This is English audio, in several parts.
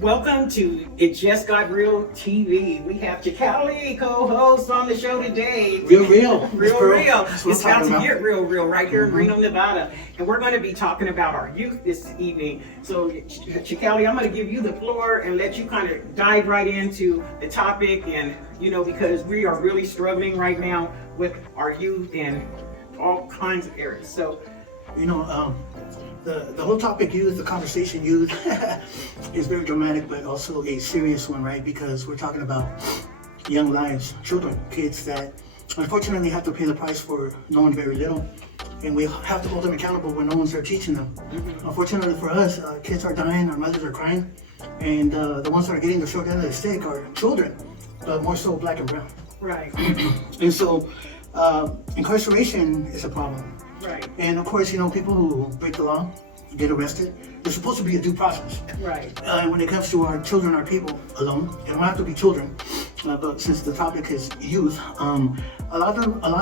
Welcome to It Just Got Real TV. We have Chicali co-host on the show today. Real. Real. It's about to get real right here in Reno, Nevada. And we're going to be talking about our youth this evening. So, Chicali, I'm going to give you the floor and let you kind of dive right into the topic. And, because we are really struggling right now with our youth in all kinds of areas. So, the whole topic youth, the conversation youth, is very dramatic, but also a serious one, right? Because we're talking about young lives, children, kids that unfortunately have to pay the price for knowing very little. And we have to hold them accountable when no one's there teaching them. Unfortunately for us, kids are dying, our mothers are crying, and the ones that are getting the short end of the stick are children, but more so black and brown. right. And so incarceration is a problem. Right. And of course, people who break the law get arrested. There's supposed to be a due process. Right. And when it comes to our children, our people alone, it don't have to be children, but since the topic is youth, a lot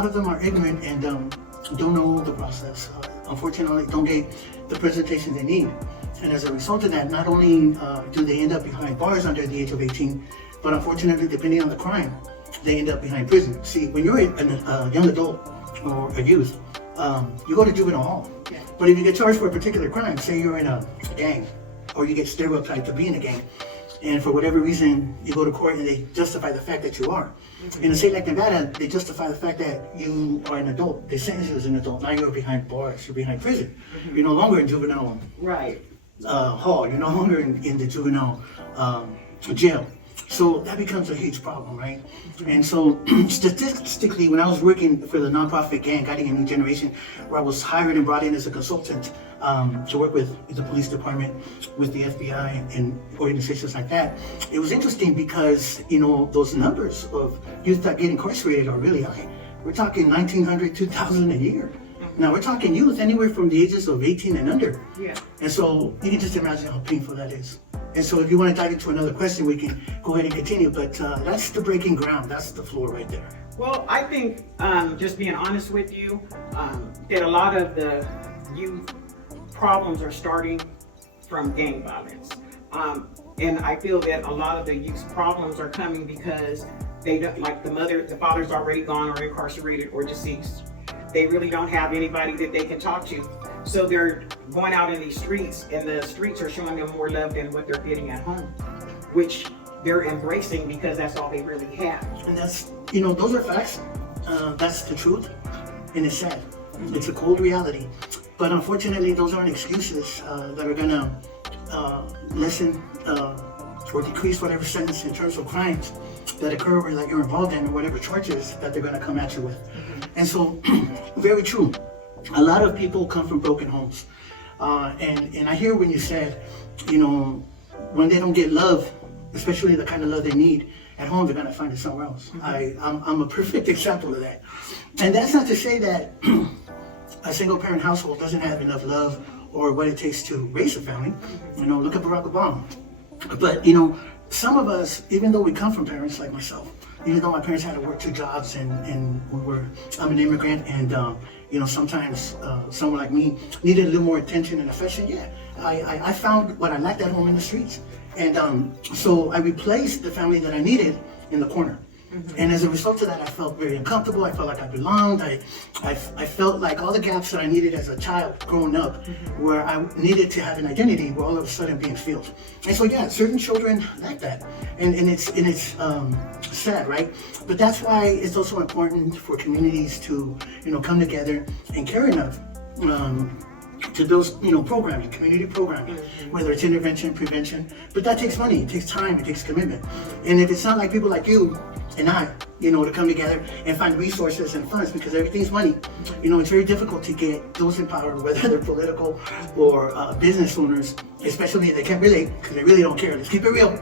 of them are ignorant and don't know the process. Unfortunately, don't get the presentation they need. And as a result of that, not only do they end up behind bars under the age of 18, but unfortunately, depending on the crime, they end up behind prison. See, when you're a young adult or a youth, you go to juvenile hall. Yeah. But if you get charged for a particular crime, say you're in a gang, or you get stereotyped to be in a gang, and for whatever reason you go to court and they justify the fact that you are. In a state like Nevada, they justify the fact that you are an adult. They sentence you as an adult. Now you're behind bars, you're behind prison. You're no longer in juvenile Right. hall. You're no longer in the juvenile jail. So that becomes a huge problem, right? And so statistically, when I was working for the nonprofit gang, Guiding a New Generation, where I was hired and brought in as a consultant to work with the police department, with the FBI and organizations like that, it was interesting because, those numbers of youth that get incarcerated are really high. We're talking 1,900, 2,000 a year. Now we're talking youth anywhere from the ages of 18 and under. Yeah. And so you can just imagine how painful that is. And so if you want to dive into another question, we can go ahead and continue. But that's the breaking ground. That's the floor right there. Well, I think, just being honest with you, that a lot of the youth problems are starting from gang violence. And I feel that a lot of the youth problems are coming because they don't, like the father's already gone or incarcerated or deceased. They really don't have anybody that they can talk to. So they're going out in these streets, and the streets are showing them more love than what they're getting at home, which they're embracing because that's all they really have. And that's, those are facts. That's the truth. And it's sad. It's a cold reality. But unfortunately, those aren't excuses that are going to lessen or decrease whatever sentence in terms of crimes that occur or that you're involved in, or whatever charges that they're going to come at you with. And so, very true. A lot of people come from broken homes. And I hear when you said, when they don't get love, especially the kind of love they need at home, they're going to find it somewhere else. I'm a perfect example of that. And that's not to say that a single parent household doesn't have enough love or what it takes to raise a family. Look at Barack Obama. But, some of us, even though we come from parents like myself, even though my parents had to work 2 jobs and I'm an immigrant and, sometimes someone like me needed a little more attention and affection. Yeah, I found what I lacked at home in the streets. And so I replaced the family that I needed in the corner. And as a result of that, I felt very uncomfortable. I felt like I belonged. I felt like all the gaps that I needed as a child growing up, where I needed to have an identity, were all of a sudden being filled. And so, yeah, certain children like that, and it's sad, right? But that's why it's also important for communities to, come together and care enough to build, programming, community programming, whether it's intervention, prevention. But that takes money, it takes time, it takes commitment. And if it's not like people like you and I, to come together and find resources and funds, because everything's money, it's very difficult to get those in power, whether they're political or business owners, especially if they can't relate, because they really don't care. Let's keep it real,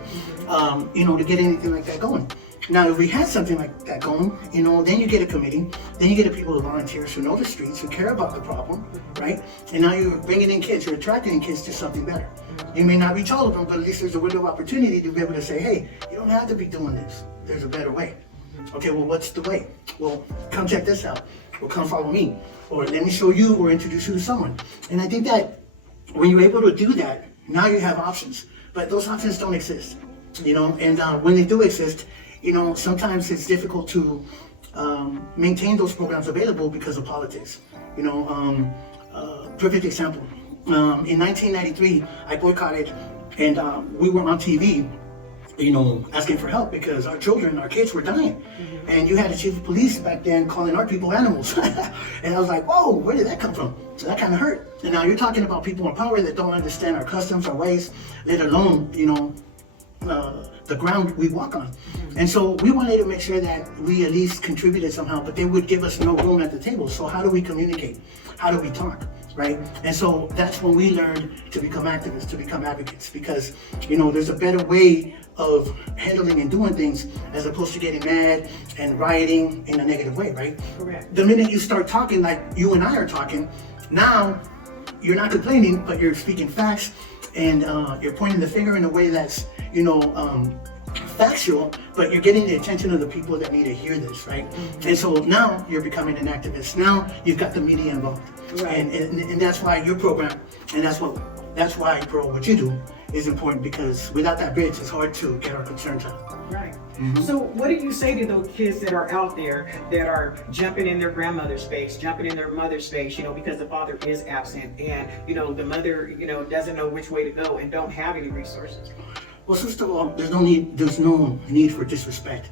to get anything like that going. Now, if we had something like that going, then you get a committee, then you get a people of volunteers who know the streets, who care about the problem, right? And now you're bringing in kids, you're attracting kids to something better. You may not reach all of them, but at least there's a window of opportunity to be able to say, hey, you don't have to be doing this. There's a better way. Okay, well, what's the way? Well, come check this out, or come follow me, or let me show you or introduce you to someone. And I think that when you're able to do that, now you have options. but those options don't exist, and when they do exist, sometimes it's difficult to maintain those programs available because of politics. Perfect example. In 1993, I boycotted, and we were on TV, asking for help because our kids were dying. And you had the chief of police back then calling our people animals. And I was like, whoa, where did that come from? So that kind of hurt. And now you're talking about people in power that don't understand our customs, our ways, let alone, the ground we walk on. And so we wanted to make sure that we at least contributed somehow, but they would give us no room at the table. So how do we communicate? How do we talk? Right? And so that's when we learned to become activists, to become advocates, because, there's a better way of handling and doing things as opposed to getting mad and rioting in a negative way, right? Correct. The minute you start talking like you and I are talking, now you're not complaining, but you're speaking facts, and you're pointing the finger in a way that's, factual, but you're getting the attention of the people that need to hear this, right? And so now you're becoming an activist. Now you've got the media involved. Right. And that's why your program, and that's why, bro, what you do is important, because without that bridge, it's hard to get our concerns out. Right. So what do you say to those kids that are out there that are jumping in their grandmother's space, jumping in their mother's space, because the father is absent, and, the mother, doesn't know which way to go and don't have any resources? Well, first of all, there's no need for disrespect.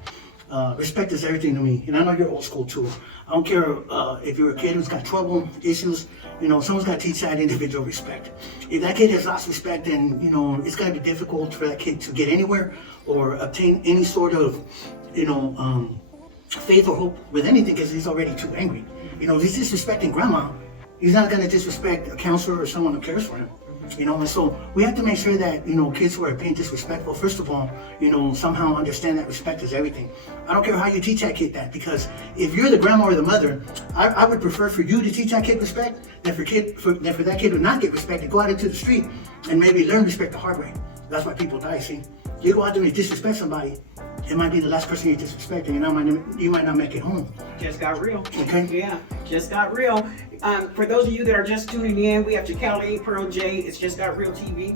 Respect is everything to me, and I know you're old school too. I don't care if you're a kid who's got trouble, issues, someone's got to teach that individual respect. If that kid has lost respect, then, it's going to be difficult for that kid to get anywhere or obtain any sort of, faith or hope with anything, because he's already too angry. If he's disrespecting grandma, he's not going to disrespect a counselor or someone who cares for him. And so we have to make sure that, kids who are being disrespectful, first of all, somehow understand that respect is everything. I don't care how you teach that kid that, because if you're the grandma or the mother, I would prefer for you to teach that kid respect than for that kid to not get respect and go out into the street and maybe learn respect the hard way. That's why people die, see? You go out there and disrespect somebody, it might be the last person you're disrespecting, and you might not make it home. Just got real. Okay. Yeah, just got real. For those of you that are just tuning in, we have Chicali, Pearl J. It's Just Got Real TV.